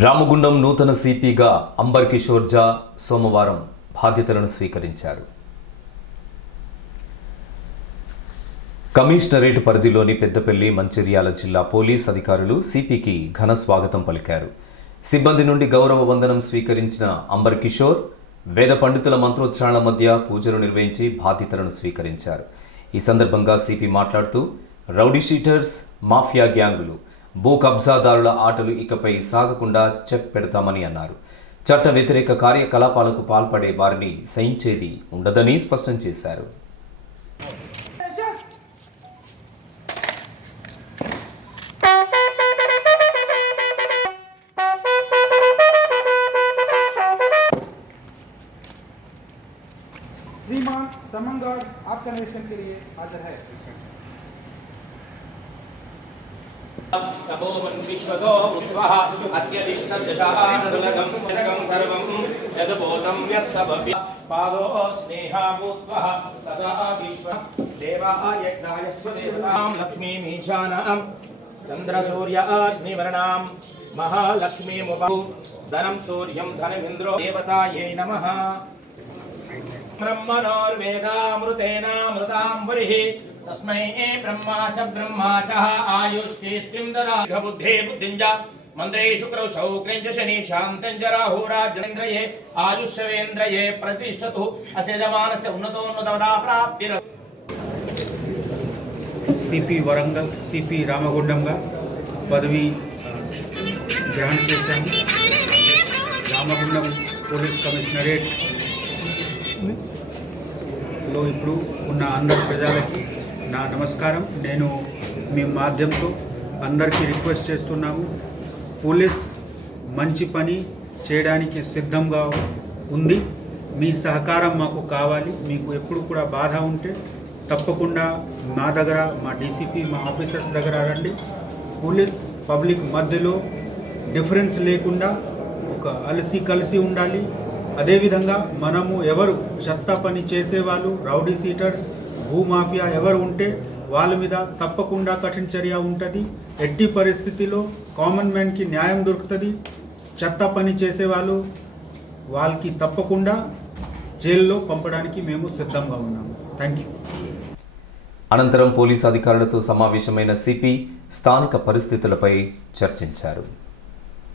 రామగుండం నూతన సిపిగా అంబర్ కిషోర్ జా సోమవారం బాధ్యతలను స్వీకరించారు. కమిషనరేట్ పరిధిలోని పెద్దపల్లి మంచిర్యాల జిల్లా పోలీస్ అధికారులు సిపికి ఘన స్వాగతం పలికారు. సిబ్బంది నుండి గౌరవ వందనం స్వీకరించిన అంబర్ కిషోర్ వేద పండితుల మంత్రోచ్చారణల మధ్య పూజలు నిర్వహించి బాధ్యతలను స్వీకరించారు. ఈ సందర్భంగా సిపి మాట్లాడుతూ రౌడీ షీటర్స్ మాఫియా గ్యాంగులు భూ కబ్జాదారుల ఆటలు ఇకపై సాగకుండా చెక్ పెడతామని అన్నారు చట్ట వ్యతిరేక కార్యకలాపాలకు పాల్పడే వారిని సహించేది ఉండదని స్పష్టం చేశారు श्रीमान समंगढ़ आपका निरीक्षण के लिए हाजिर है तपोवन् विश्वतो उद्वः अत्यधिष्ठदशानुलगं जनकं सर्वं यद्बोधं यः सबभ्य पादो स्नेहाभूत्वः तदा विश्व देवाय यज्ञाय स्वदेवतां लक्ष्मीमीशानां चन्द्रसूर्याग्निवर्णां महालक्ष्मीमुपौ धनं सूर्यं धनमिन्द्रो देवतायै नमः ब्रह्मणोर्वेदामृतेनामृताम्बुरिः तस्मै ब्रह्मा च ब्रह्मा च आयुष्कीर्तिं ददाति बुद्धे बुद्धिं च मन्त्रे शुक्रौ च शनि शान्तं च राहुराजनेन्द्रये आयुष्यवेन्द्रये प्रतिष्ठतु अस्य जमानस्य उन्नतोन्नतवदा प्राप्तिर సిపి వరంగల్ సిపి రామగుండంగా పదవి గ్రహణ చేశాము రామగుండం పోలీస్ కమిషనరేట్ లో ఇప్పుడు ఉన్న అందరి ప్రజలకి నా నమస్కారం. నేను మీ మాధ్యమంతో అందరికీ రిక్వెస్ట్ చేస్తున్నాము. పోలీస్ మంచి పని చేయడానికి సిద్ధంగా ఉంది. మీ సహకారం మాకు కావాలి. మీకు ఎప్పుడు కూడా బాధ ఉంటే తప్పకుండా మా దగ్గర మా డీసీపీ మా ఆఫీసర్స్ దగ్గర రండి. పోలీస్ పబ్లిక్ మధ్యలో డిఫరెన్స్ లేకుండా ఒక అలసి కలిసి ఉండాలి. అదేవిధంగా మనము ఎవరు చెత్త పని చేసేవాళ్ళు రౌడీ సీటర్స్ భూమాఫియా ఎవరు ఉంటే వాళ్ళ మీద తప్పకుండా కఠిన చర్య ఉంటుంది. ఎట్టి పరిస్థితిలో కామన్ మ్యాన్కి న్యాయం దొరుకుతుంది. చెత్త పని చేసేవాళ్ళు వాళ్ళకి తప్పకుండా జైల్లో పంపడానికి మేము సిద్ధంగా ఉన్నాము. థ్యాంక్ యూ అనంతరం పోలీసు అధికారులతో సమావేశమైన సిపి స్థానిక పరిస్థితులపై చర్చించారు.